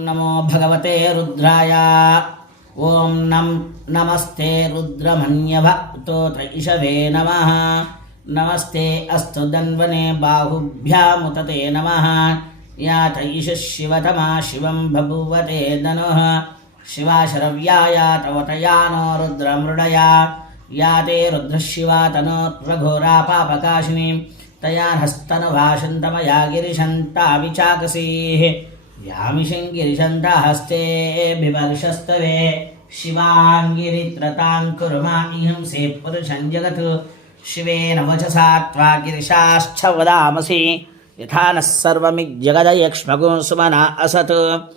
नमो भगवते रुद्राय। ओं नमस्ते रुद्रमन्यभक्तोऽत्र इषवे नमः। नमस्ते अस्तु दन्वने बाहुभ्यामुतते नमः। या त ईशः शिवतमा शिवं बभूवते धनुः। शिवा शरव्याया तवतया नो रुद्रमृडया। या ते रुद्रशिवा तनोर्घोरा पापकाशिनी। तया हस्तनुभाषन्तमया गिरिशन्ता विचाकसीः। व्यामिषङ्गिरिशन्तहस्ते बिभर्षस्तवे। शिवाङ्गिरित्रतां कुर्मा इहंसे पुरुषं जगत्। शिवेन वचसा त्वा गिरिशाश्च वदामसि। यथा नः सर्वमिज्जगदयक्ष्मगो सुमना असत्।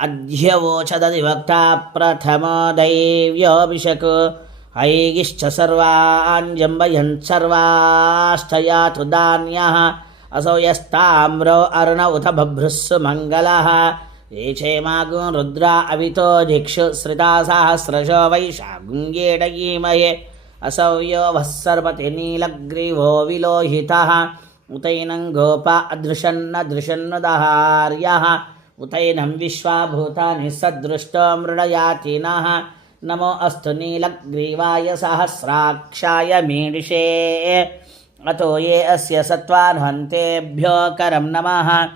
अध्यवोचदधिवक्ता प्रथमो दैव्योऽभिषक्। ऐगिश्च सर्वाञ्जम्बयन् सर्वाश्च यातु धान्यः। असौ यस्ताम्रो अर्ण उत बभ्रुस्सु मङ्गलः। ये चेमागुं रुद्रा अवितो दिक्षु श्रिता सहस्रशो वैशागुङ्गेडयीमहे। असौ यो वः सर्वति नीलग्रीवो विलोहितः। उतैनं गोपा अदृशन्नदृशन्नुदहार्यः। उतैनं विश्वाभूतानि सदृष्टो मृडयाति नः। नमो अस्तु नीलग्रीवाय सहस्राक्षाय मीडिषे। अतो ये अस्य सत्त्वान्हन्तेभ्यो करं नमः।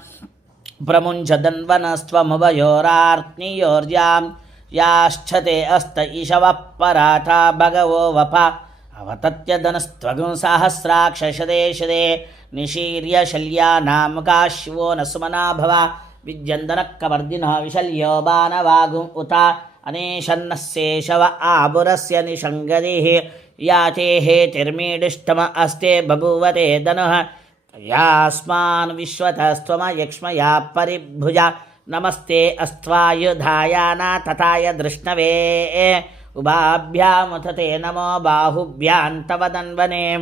प्रमुञ्चदन्वनस्त्वमुभयोरार्त्नियोर्यां। याश्चते अस्त ईशवः पराथा भगवो वप। अवतत्यदनस्त्वगुं सहस्राक्षशदे शदे। निशीर्य शल्यानामकाशिवो न सुमना भव। विद्यन्दनक्कवर्दिनः विशल्यो बाणवागुम् उत। अनेशन्नः शेषव आबुरस्य निषङ्गदिः। याते हेतिर्मीडिष्टम अस्ते बभूवते धनुः। यास्मान् विश्वतस्त्वमयक्ष्मया परिभुजा। नमस्ते अस्त्वायुधायाना तथाय धृष्णवे। उभाभ्यामुतते नमो बाहुभ्यां तव दन्वने।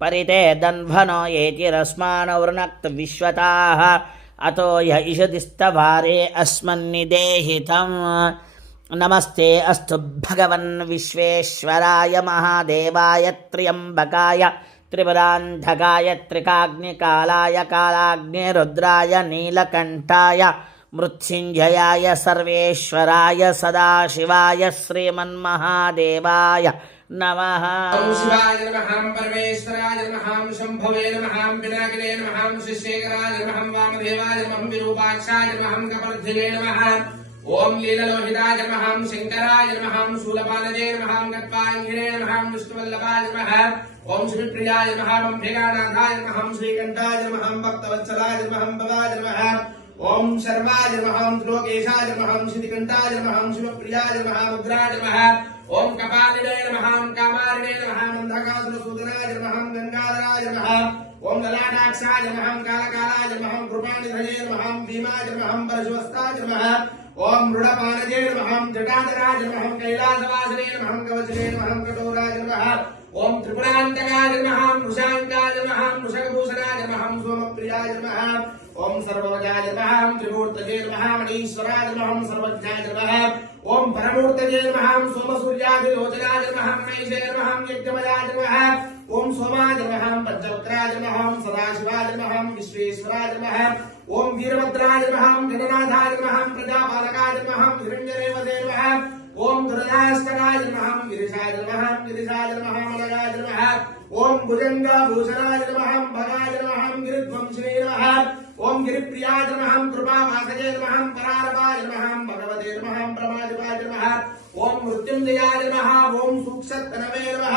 परिते दन्वनो येतिरस्मान् वृणक्तु विश्वताः। अतो य इषदिस्तवारे अस्मन्निदेहितम्। नमस्ते अस्तु भगवन् विश्वेश्वराय महादेवाय त्र्यम्बकाय त्रिपुरान्धकाय त्रिकाग्निकालाय कालाग्निरुद्राय नीलकण्ठाय मृत्युञ्जयाय सर्वेश्वराय सदाशिवाय श्रीमन्महादेवाय नमः। ओम शिवाय नमः। परमेश्वराय नमः। शंभवे नमः। पिनाकिने नमः। शिशेखराय नमः। वामदेवाय नमः। विरूपाक्षाय नमः। कपर्धिने नमः। ओम लीललोहिताय नमः। शंकराय नमः। शूलपाणये नमः। गत्वाङ्गिने नमः। विष्णुवल्लभाय नमः। ओम श्रीप्रियाय नमः। अंबिकानाथाय नमः। श्रीकण्ठाय नमः। भक्तवत्सलाय नमः। भवाय नमः। ओम शर्माय नमः। त्रिलोकेशाय नमः। श्रीकण्ठाय नमः। शिवप्रियाय नमः। रुद्राय नमः। ओम कपालिने नमः। कामारिणे नमः। मंधकासुरसूदनाय नमः। गंगाधराय नमः। ओम ललाटाक्षाय नमः। कालकालाय नमः। कृपानिधये नमः। भीमाय नमः। परशुवस्ताय नमः। ओम मृडपानजे नमः। जटाधराय नमः। कैलासवासिने नमः। कवचने नमः। कठोराय नमः। ओम त्रिपुरान्तकाय नमः। मृषाङ्काय नमः। मृषकभूषणाय नमः। सोमप्रियाय नमः। ओम सर्ववजाय नमः। त्रिमूर्तये नमः। मणीश्वराय नमः। सर्वज्ञाय नमः। ओम परमूर्तये नमः। सोमसूर्यादिलोचनाय नमः। महेशे नमः। यज्ञमयाय नमः। ओम सोमाय नमः। पंचवक्त्राय नमः। सदाशिवाय नमः। विश्वेश्वराय नमः। ओम वीरभद्राय नमः। गणनाथाय नमः। प्रजापालकाय नमः। हिरण्यरेवते नमः। ओम दुर्गाष्टकाय नमः। गिरिशाय नमः। गिरिशाय नमः। मलयाय नमः। ओम भुजंगभूषणाय नमः। भगाय नमः। गिरिध्वंसिने नमः। ओम गिरिप्रियाय नमः। कृपावासये नमः। परारवाय नमः। भगवते नमः। ब्रह्मादिपाय नमः। ओम मृत्युंजयाय नमः। ओम सूक्षतनवे नमः।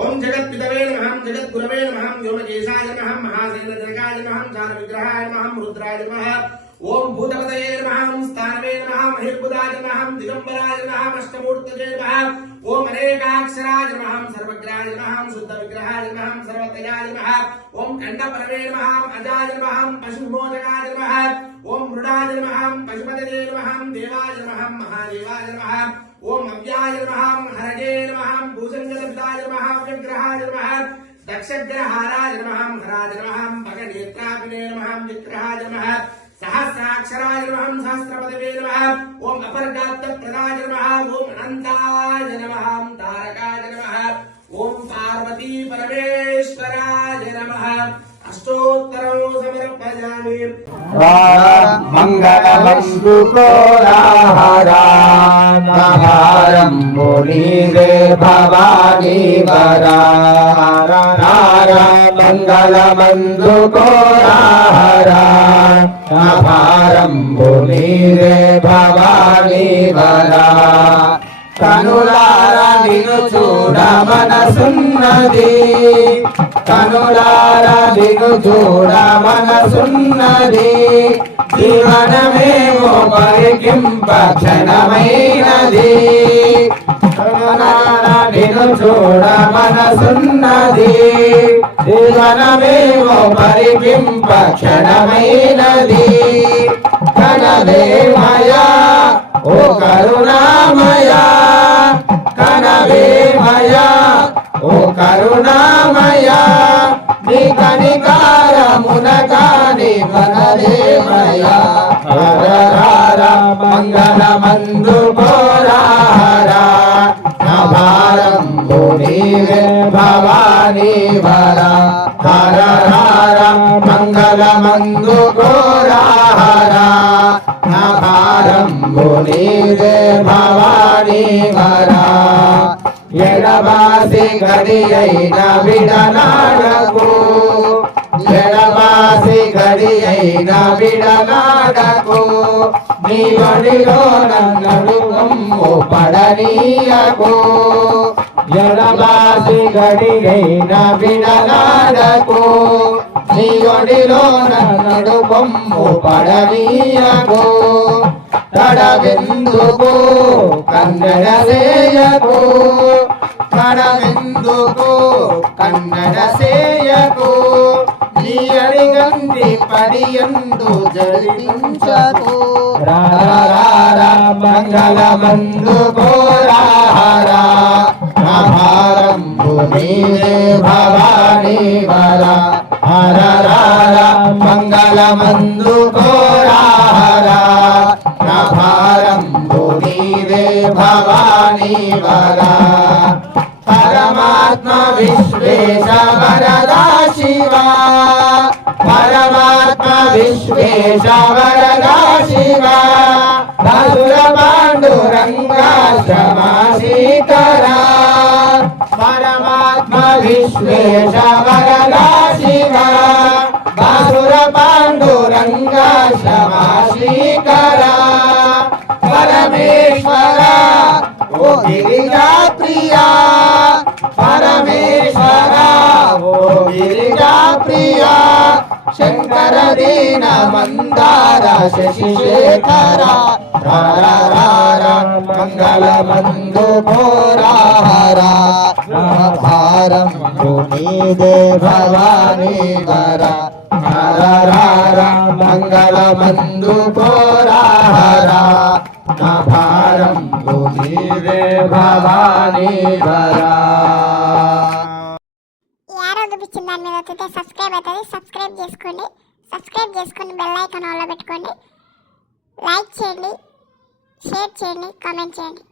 ओम जगत्पितवे नमः। जगद्गुरवे नमः। व्योमकेशाय नमः। महासेनजनकाय नमः। चारविग्रहाय नमः। रुद्राय नमः। ओम भूतपतये नमः। स्थानवे नमः। महिर्बुधाय नमः। दिगंबराय नमः। अष्टमूर्तये नमः। ओम अनेकाक्षराय नमः। सर्वज्ञाय नमः। शुद्धविग्रहाय नमः। सर्वतयाय नमः। ओम खंडपरवे नमः। अजाय नमः। पशुमोचकाय नमः। ओम मृडाय नमः। पशुपतये नमः। देवाय नमः। महादेवाय नमः। ओम अव्याय नमः। हरये नमः। भूषंगलपिताय नमः। विग्रहाय नमः। दक्षग्रहाराय नमः। हराय नमः। भगनेत्रापिने नमः। विग्रहाय नमः। सहस्राक्षराय नमः। सहस्रपदवे नमः। ओम अपरगात्रप्रदाय नमः। ओम अनंताय नमः। तारकाय नमः। ओम पार्वती परमेश्वराय नमः। अष्टोत्तरं समर्पयामि। मङ्गलमन्दुकोराहारारं मुनिरे भवानी वरार मङ्गलमन्दुकोराहारारं मुनिरे भवानी वरा కనులారా నిన్ను చూడ మనసున్నది కనులారా నిన్ను చూడ మనసున్నది జీవనమేమో పరికింప క్షణమైనది కనులారా నిన్ను చూడ మనసున్నది జీవనమేమో పరికింప క్షణమైనది కనవేమయా ఓ కరుణామయా కనవేమయా ఓ కరుణామయా నీ కనికారమున కాని మనదేమయా హరహర మంగళమందుకోరారా భారం భూమివే భవానీ వరా హరహర మంగళమందుకోరారా భారం భూమివే భవానీ వరా ఎడబాసి గడియైన విడనాడకు ఎడబాసి గడియైన విడనాడకు నీ వడిలో నన్ను కొమ్ము పడనీయకు ఎడబాసి గడియైన విడనాడకు నీ వడిలో నన్ను కొమ్ము పడనీయకు తడవెందుకు కన్నడ సేయకు తడవెందుకు కన్నడ సేయకు నీ అడిగంది పడియందు జలించకు రారా మంగళమందుకోరారా భారం భూమివే భవానీ వరా హరరార మంగళమందుకోరారా భారం భూమివే భవానీ వరా పరమాత్మ విశ్వేశ వరదా శివ పరమాత్మ విశ్వేశ వరదా శివ మధుర పాండురంగా శ్రమాశీకరా పరమాత్మ విశ్వేశ వరదా శివ మధుర పాండురంగా శ్రమాశీకరా పరమేశ్వర ఓ గిరిజా ప్రియా పరమేశ్వర ఓ గిరిజా ప్రియా శంకర దీన మందార శశిశేఖర మంగళమందుకోరారా భారం భూమిదే భవానీ వరా హరరార మంగళమందుకోరారా భారం భూమిదే భవానీ వరా. ఈ ఆరో చూపించిన దాని మీద వస్తే సబ్స్క్రైబ్ అవుతుంది. సబ్స్క్రైబ్ చేసుకొని బెల్ ఐకాన్ ఆన్లో పెట్టుకోండి. లైక్ చేయండి, షేర్ చేయండి, కామెంట్ చేయండి.